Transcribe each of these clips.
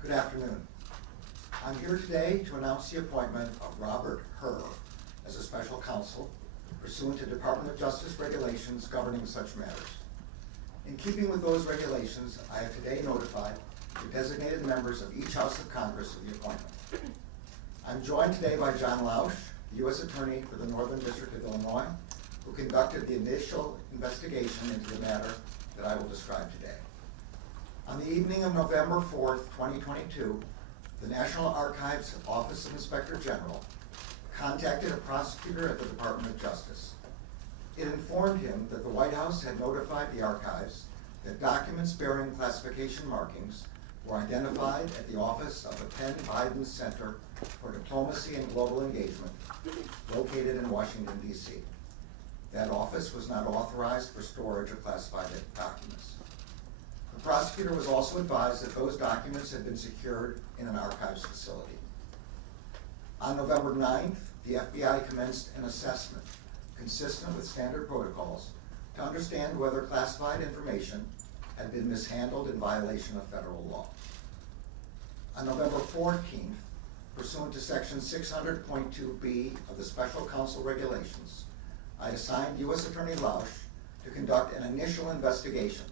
Good afternoon. I'm here today to announce the appointment of Robert Herr as a special counsel pursuant to Department of Justice regulations governing such matters. In keeping with those regulations, I have today notified the designated members of each House of Congress of the appointment. I'm joined today by John Lausch, the U.S. Attorney for the Northern District of Illinois, who conducted the initial investigation into the matter that I will describe today. On the evening of November 4th, 2022, the National Archives Office of Inspector General contacted a prosecutor at the Department of Justice. It informed him that the White House had notified the archives that documents bearing classification markings were identified at the office of the Penn Biden Center for Diplomacy and Global Engagement, located in Washington, D.C. That office was not authorized for storage of classified documents. The prosecutor was also advised that those documents had been secured in an archives facility. On November 9th, the FBI commenced an assessment consistent with standard protocols to understand whether classified information had been mishandled in violation of federal law. On November 14th, pursuant to Section 600.2b of the Special Counsel Regulations, I assigned U.S. Attorney Lausch to conduct an initial investigation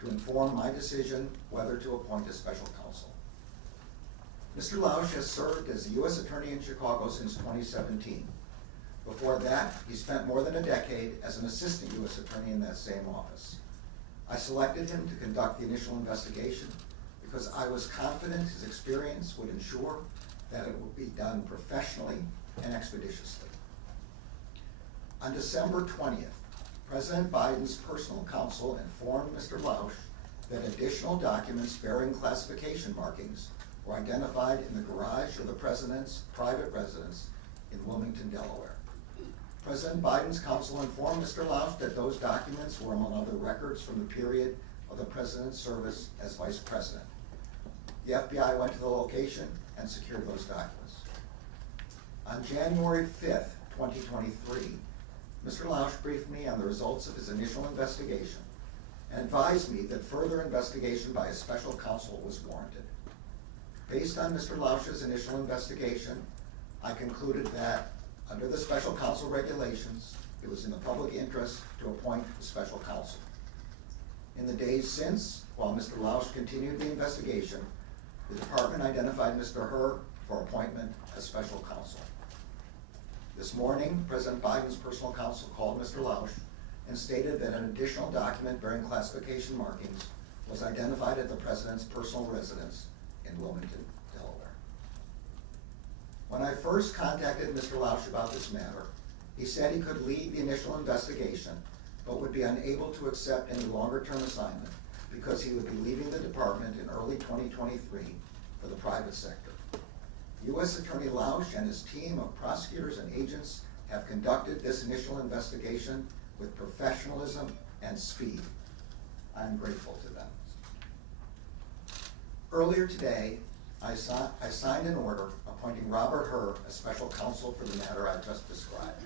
to inform my decision whether to appoint a special counsel. Mr. Lausch has served as the U.S. Attorney in Chicago since 2017. Before that, he spent more than a decade as an assistant U.S. Attorney in that same office. I selected him to conduct the initial investigation because I was confident his experience would ensure that it would be done professionally and expeditiously. On December 20th, President Biden's personal counsel informed Mr. Lausch that additional documents bearing classification markings were identified in the garage of the president's private residence in Wilmington, Delaware. President Biden's counsel informed Mr. Lausch that those documents were among other records from the period of the president's service as vice president. The FBI went to the location and secured those documents. On January 5th, 2023, Mr. Lausch briefed me on the results of his initial investigation and advised me that further investigation by a special counsel was warranted. Based on Mr. Lausch's initial investigation, I concluded that, under the special counsel regulations, it was in the public interest to appoint a special counsel. In the days since, while Mr. Lausch continued the investigation, the department identified Mr. Herr for appointment as special counsel. This morning, President Biden's personal counsel called Mr. Lausch and stated that an additional document bearing classification markings was identified at the president's personal residence in Wilmington, Delaware. When I first contacted Mr. Lausch about this matter, he said he could lead the initial investigation, but would be unable to accept any longer-term assignment because he would be leaving the department in early 2023 for the private sector. U.S. Attorney Lausch and his team of prosecutors and agents have conducted this initial investigation with professionalism and speed. I am grateful to them. Earlier today, I signed an order appointing Robert Herr as special counsel for the matter I just described.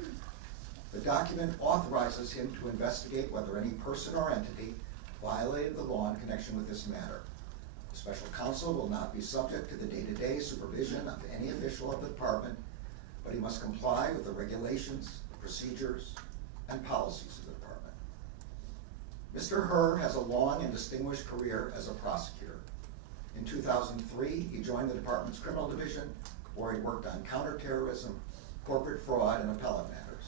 The document authorizes him to investigate whether any person or entity violated the law in connection with this matter. The special counsel will not be subject to the day-to-day supervision of any official of the department, but he must comply with the regulations, procedures, and policies of the department. Mr. Herr has a long and distinguished career as a prosecutor. In 2003, he joined the department's criminal division, where he worked on counterterrorism, corporate fraud, and appellate matters.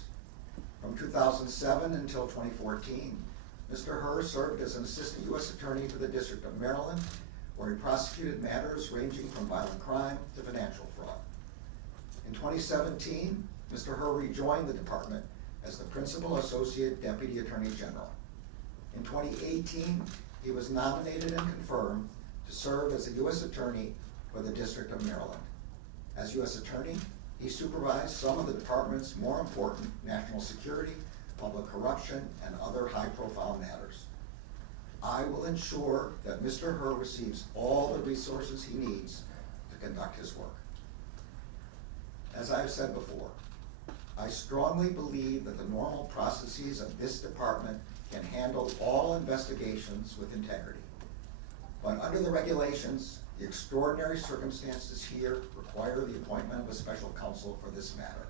From 2007 until 2014, Mr. Herr served as an assistant U.S. attorney for the District of Maryland, where he prosecuted matters ranging from violent crime to financial fraud. In 2017, Mr. Herr rejoined the department as the Principal Associate Deputy Attorney General. In 2018, he was nominated and confirmed to serve as the U.S. Attorney for the District of Maryland. As U.S. Attorney, he supervised some of the department's more important national security, public corruption, and other high-profile matters. I will ensure that Mr. Herr receives all the resources he needs to conduct his work. As I have said before, I strongly believe that the normal processes of this department can handle all investigations with integrity. But under the regulations, The extraordinary circumstances here require the appointment of a special counsel for this matter.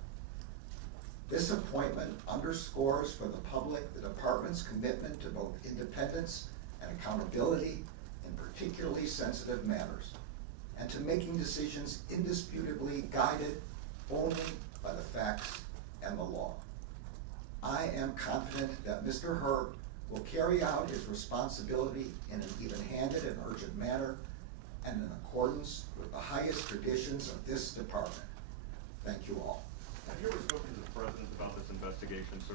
This appointment underscores for the public the department's commitment to both independence and accountability in particularly sensitive matters, and to making decisions indisputably guided only by the facts and the law. I am confident that Mr. Herr will carry out his responsibility in an even-handed and urgent manner and in accordance with the highest traditions of this department. Thank you all. Have you ever spoken to the president about this investigation, sir?